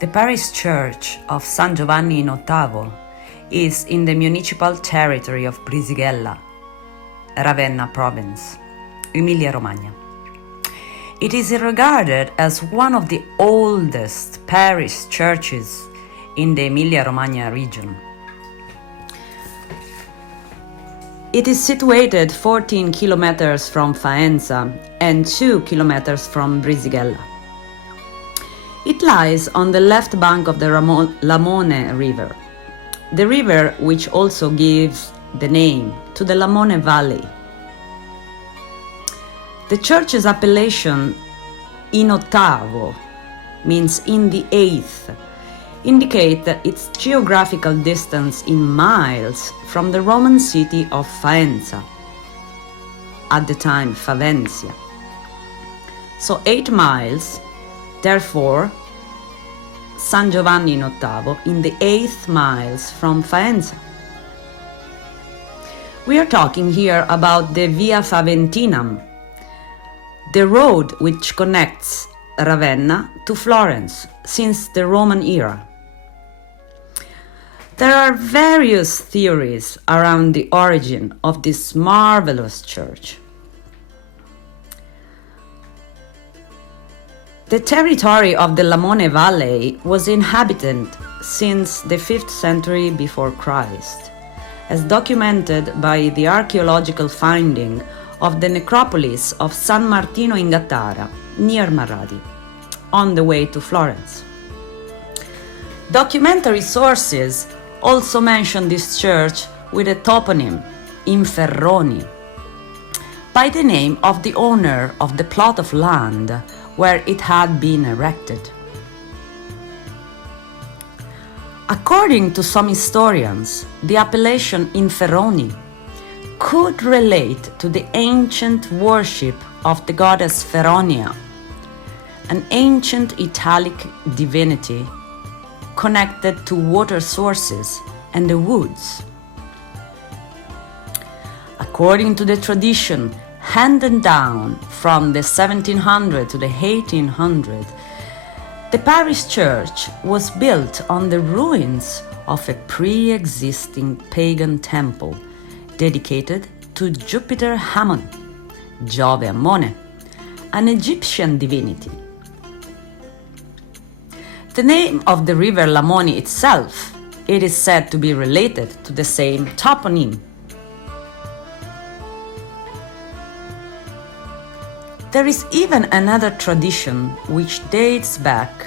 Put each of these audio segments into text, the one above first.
The Parish Church of San Giovanni in Ottavo is in the municipal territory of BRISIGHELLA, Ravenna province, Emilia-Romagna. It is regarded as one of the oldest parish churches in the Emilia-Romagna region. It is situated 14 kilometers from Faenza and 2 kilometers from Brisighella. It lies on the left bank of the Lamone River, the river which also gives the name to the Lamone Valley. The church's appellation in Ottavo means in the eighth, indicate its geographical distance in miles from the Roman city of Faenza, at the time Faventia. So 8 miles, therefore San Giovanni in Ottavo in the 8th miles from Faenza. We are talking here about the Via Faventinam, the road which connects Ravenna to Florence since the Roman era. There are various theories around the origin of this marvelous church. The territory of the Lamone Valley was inhabited since the 5th century before Christ, as documented by the archaeological finding of the necropolis of San Martino in Gattara, near Marradi, on the way to Florence. Documentary sources also mention this church with a toponym, Inferroni, by the name of the owner of the plot of land where it had been erected. According to some historians, the appellation Inferroni could relate to the ancient worship of the goddess Feronia, an ancient Italic divinity connected to water sources and the woods. According to the tradition handed down from the 1700 to the 1800, the parish church was built on the ruins of a pre-existing pagan temple dedicated to Jupiter Hammon, Giove Ammone, an Egyptian divinity. The name of the river Lamoni itself, it is said to be related to the same toponym. There is even another tradition which dates back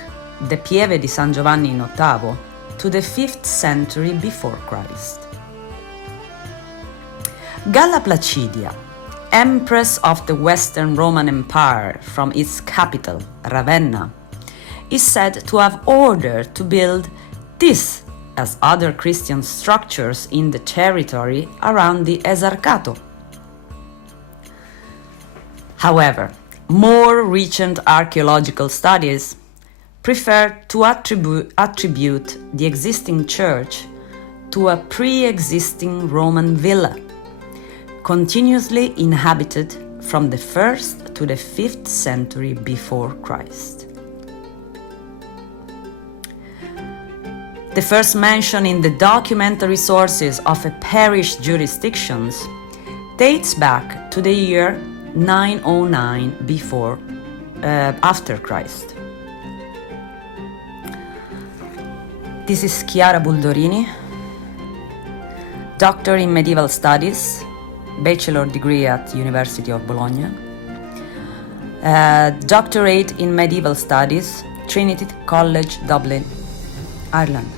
the Pieve di San Giovanni in Ottavo to the 5th century before Christ. Galla Placidia, empress of the Western Roman Empire from its capital, Ravenna, is said to have ordered to build this as other Christian structures in the territory around the Esarcato. However, more recent archaeological studies prefer to attribute the existing church to a pre-existing Roman villa, continuously inhabited from the 1st to the 5th century before Christ. The first mention in the documentary sources of a parish jurisdictions dates back to the year 909 after Christ. This is Chiara Buldorini, Doctor in Medieval Studies, Bachelor degree at University of Bologna, Doctorate in Medieval Studies, Trinity College, Dublin, Ireland.